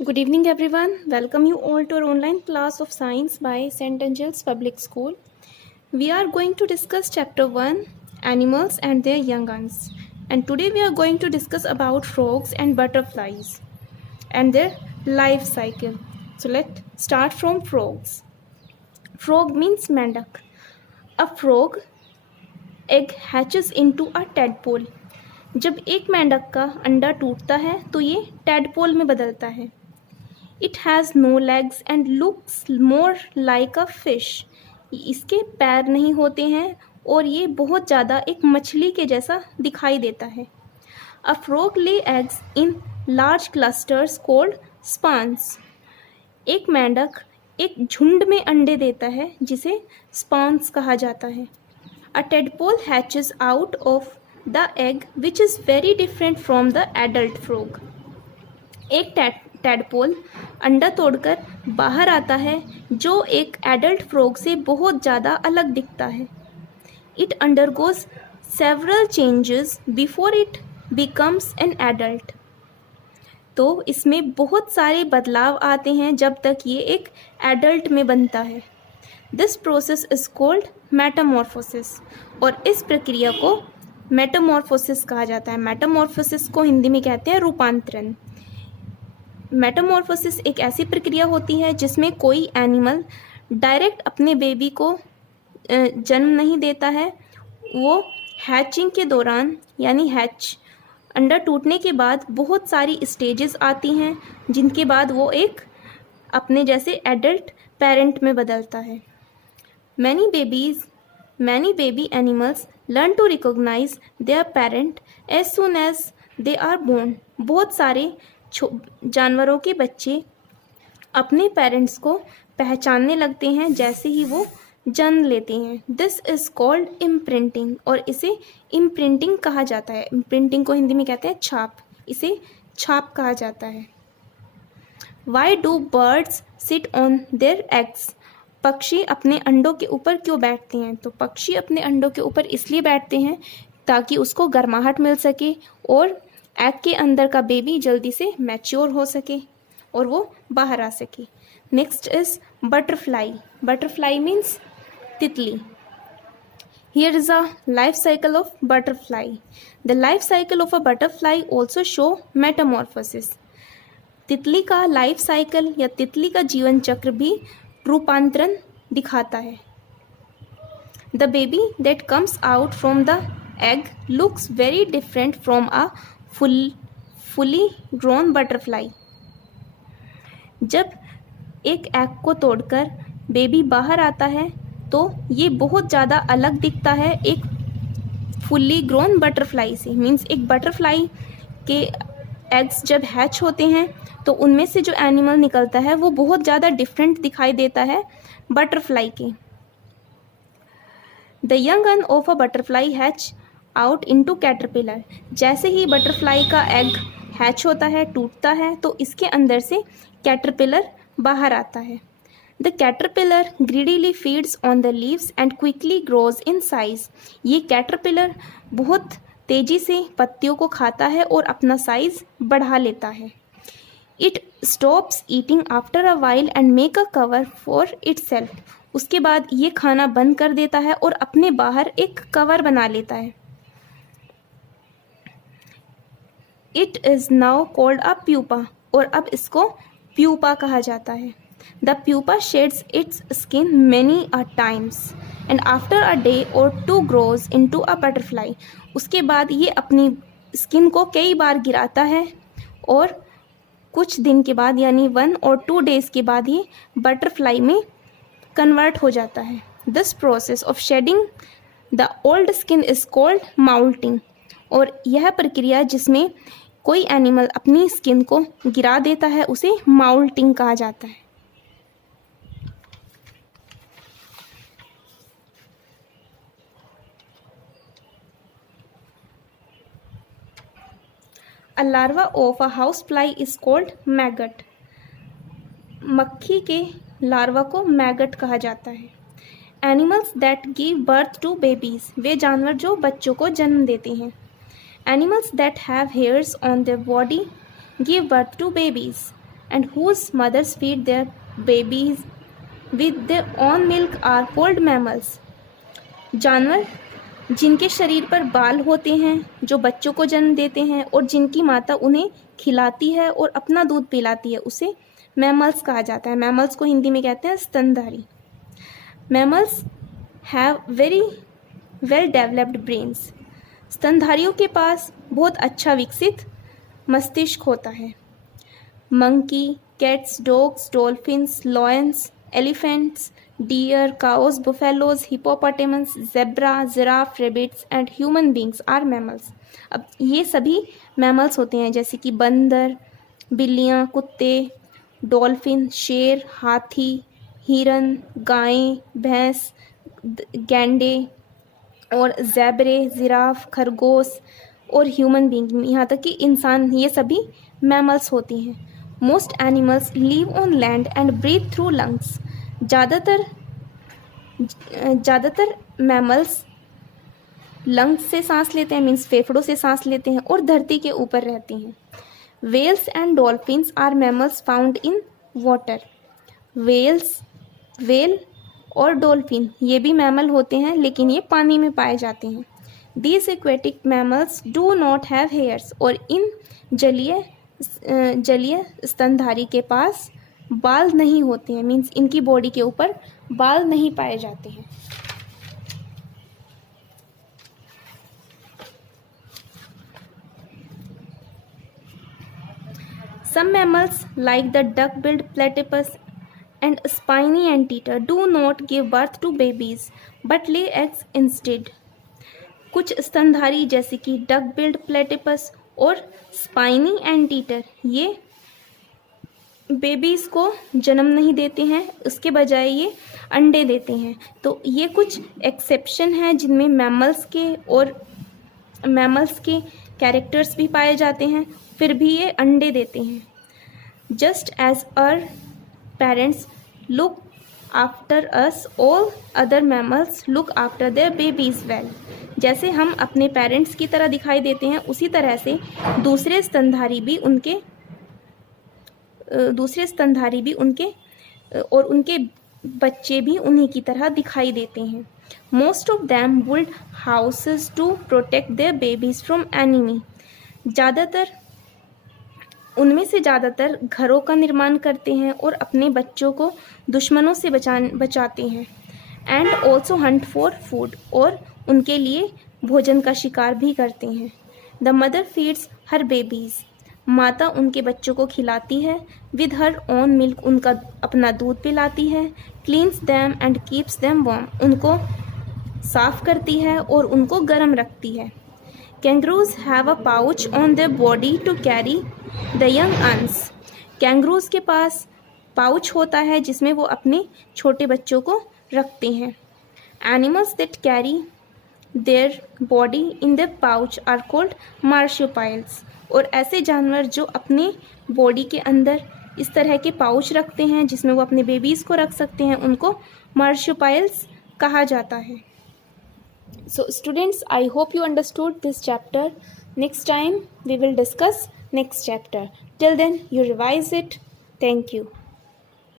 Good evening, everyone. Welcome you all to our online class of science by St. Angel's Public School. We are going to discuss chapter 1, animals and their young ones. And today we are going to discuss about frogs and butterflies and their life cycle. So let's start from frogs. Frog means mendak. A frog egg hatches into a tadpole. जब एक मेंढक का अंडा टूटता है तो ये tadpole में बदलता है. It has no legs and looks more like a fish. इसके पैर नहीं होते हैं और ये बहुत ज़्यादा एक मछली के जैसा दिखाई देता है. A frog lay eggs in large clusters called spawns. एक मेंढक एक झुंड में अंडे देता है जिसे स्पॉन्स कहा जाता है. A tadpole hatches out of the egg which is very different from the adult frog. एक टैडपोल अंडा तोड़कर बाहर आता है जो एक एडल्ट फ्रॉग से बहुत ज़्यादा अलग दिखता है. It undergoes several changes before it becomes an adult. तो इसमें बहुत सारे बदलाव आते हैं जब तक ये एक एडल्ट में बनता है. This process is called Metamorphosis. और इस प्रक्रिया को मेटामॉर्फोसिस कहा जाता है. मेटामॉर्फोसिस को हिंदी में कहते हैं रूपांतरण. मेटामॉर्फोसिस एक ऐसी प्रक्रिया होती है जिसमें कोई एनिमल डायरेक्ट अपने बेबी को जन्म नहीं देता है. वो हैचिंग के दौरान यानी हैच अंडा टूटने के बाद बहुत सारी स्टेजेस आती हैं जिनके बाद वो एक अपने जैसे एडल्ट पेरेंट में बदलता है. Many baby animals learn to recognize their parent as soon as they are born. बहुत सारे जानवरों के बच्चे अपने पेरेंट्स को पहचानने लगते हैं जैसे ही वो जन्म लेते हैं. This is called imprinting. और इसे इम्प्रिंटिंग कहा जाता है. इम्प्रिंटिंग को हिंदी में कहते हैं छाप. इसे छाप कहा जाता है. Why do birds sit on their eggs. पक्षी अपने अंडों के ऊपर क्यों बैठते हैं? तो पक्षी अपने अंडों के ऊपर इसलिए बैठते हैं ताकि उसको गर्माहट मिल सके और एग के अंदर का बेबी जल्दी से मैच्योर हो सके और वो बाहर आ सके. Next is butterfly. Butterfly means तितली. Here is a life cycle of butterfly. The life cycle of a butterfly also show metamorphosis. तितली का लाइफ साइकिल या तितली का जीवन चक्र भी रूपांतरण दिखाता है. The baby that comes out from the egg looks very different from a fully grown butterfly. जब एक एग को तोड़कर बेबी बाहर आता है तो ये बहुत ज़्यादा अलग दिखता है एक फुल्ली ग्रोन बटरफ्लाई से. मीन्स एक बटरफ्लाई के एग्स जब हैच होते हैं तो उनमें से जो एनिमल निकलता है वो बहुत ज़्यादा डिफरेंट दिखाई देता है बटरफ्लाई के. The young gun of a butterfly hatch out into caterpillar. जैसे ही बटरफ्लाई का एग हैच होता है टूटता है तो इसके अंदर से कैटरपिलर बाहर आता है. The caterpillar greedily feeds on the leaves and quickly grows in size. ये कैटरपिलर बहुत तेज़ी से पत्तियों को खाता है और अपना साइज बढ़ा लेता है. It stops eating after a while and make a cover for itself. उसके बाद ये खाना बंद कर देता है और अपने बाहर एक कवर बना लेता है. It is now called a pupa. और अब इसको प्यूपा कहा जाता है. The pupa sheds its skin many a times and after a day or two grows into a butterfly. उसके बाद ये अपनी स्किन को कई बार गिराता है और कुछ दिन के बाद यानी 1 और 2 डेज़ के बाद ये बटरफ्लाई में कन्वर्ट हो जाता है. This process of shedding the old skin is called माउल्टिंग. और यह प्रक्रिया जिसमें कोई एनिमल अपनी स्किन को गिरा देता है उसे माउल्टिंग कहा जाता है. A larva of a housefly is called maggot. मक्खी के लार्वा को मैगट कहा जाता है. Animals that give birth to babies. वे जानवर जो बच्चों को जन्म देते हैं. Animals that have hairs on their body give birth to babies. and whose mothers feed their babies with their own milk are called mammals. जानवर जिनके शरीर पर बाल होते हैं, जो बच्चों को जन्म देते हैं और जिनकी माता उन्हें खिलाती है और अपना दूध पिलाती है, उसे मैमल्स कहा जाता है. मैमल्स को हिंदी में कहते हैं स्तनधारी. Mammals have very well developed brains. स्तनधारियों के पास बहुत अच्छा विकसित मस्तिष्क होता है. Monkey, cats, dogs, dolphins, lions, elephants, deer, cows, buffaloes, hippopotamus, zebra, giraffe, rabbits and human beings are mammals. अब ये सभी मैमल्स होते हैं, जैसे कि बंदर, बिल्लियाँ, कुत्ते, डॉल्फिन, शेर, हाथी, हिरन, गायें, भैंस, गैंडे और ज़ेब्रे, जिराफ, खरगोश और ह्यूमन बींग, यहाँ तक कि इंसान, ये सभी मैमल्स होती हैं. Most animals live on land and breathe through lungs. ज़्यादातर मैमल्स लंग्स से सांस लेते हैं, मीन्स फेफड़ों से सांस लेते हैं और धरती के ऊपर रहती हैं. Whales and dolphins are mammals found in water. Whale और डॉल्फिन ये भी मैमल होते हैं, लेकिन ये पानी में पाए जाते हैं. These aquatic mammals do not have hairs. और इन जलीय स्तनधारी के पास बाल नहीं होते हैं, मीन्स इनकी बॉडी के ऊपर बाल नहीं पाए जाते हैं. Some mammals like the duck-billed platypus and spiny anteater do not give birth to babies but lay eggs instead. कुछ स्तनधारी जैसे कि डक-बिल्ड प्लेटिपस और स्पाइनी एंटीटर ये बेबीज़ को जन्म नहीं देते हैं, उसके बजाय ये अंडे देते हैं. तो ये कुछ एक्सेप्शन हैं जिनमें मैमल्स के कैरेक्टर्स भी पाए जाते हैं, फिर भी ये अंडे देते हैं. Just as our parents look after us, all other mammals look after their babies well. जैसे हम अपने पेरेंट्स की तरह दिखाई देते हैं, उसी तरह से दूसरे स्तनधारी भी उनके और उनके बच्चे भी उन्हीं की तरह दिखाई देते हैं. Most of them build houses to protect their babies from enemy. उनमें से ज़्यादातर घरों का निर्माण करते हैं और अपने बच्चों को दुश्मनों से बचाते हैं. And also Hunt for food, और उनके लिए भोजन का शिकार भी करते हैं. The mother feeds her babies. माता उनके बच्चों को खिलाती है. विद हर ओन मिल्क, उनका अपना दूध पिलाती है. Cleans them and keeps them warm, उनको साफ करती है और उनको गर्म रखती है. Kangaroos have a pouch on their body to carry the young ones. Kangaroos के पास पाउच होता है जिसमें वो अपने छोटे बच्चों को रखते हैं. Animals that carry their body in the pouch are called marsupials. और ऐसे जानवर जो अपने बॉडी के अंदर इस तरह के पाउच रखते हैं जिसमें वो अपने बेबीज़ को रख सकते हैं, उनको मार्शुपाइल्स कहा जाता है. So students, I hope you understood this chapter. Next time we will discuss next chapter. Till then you revise it. Thank you.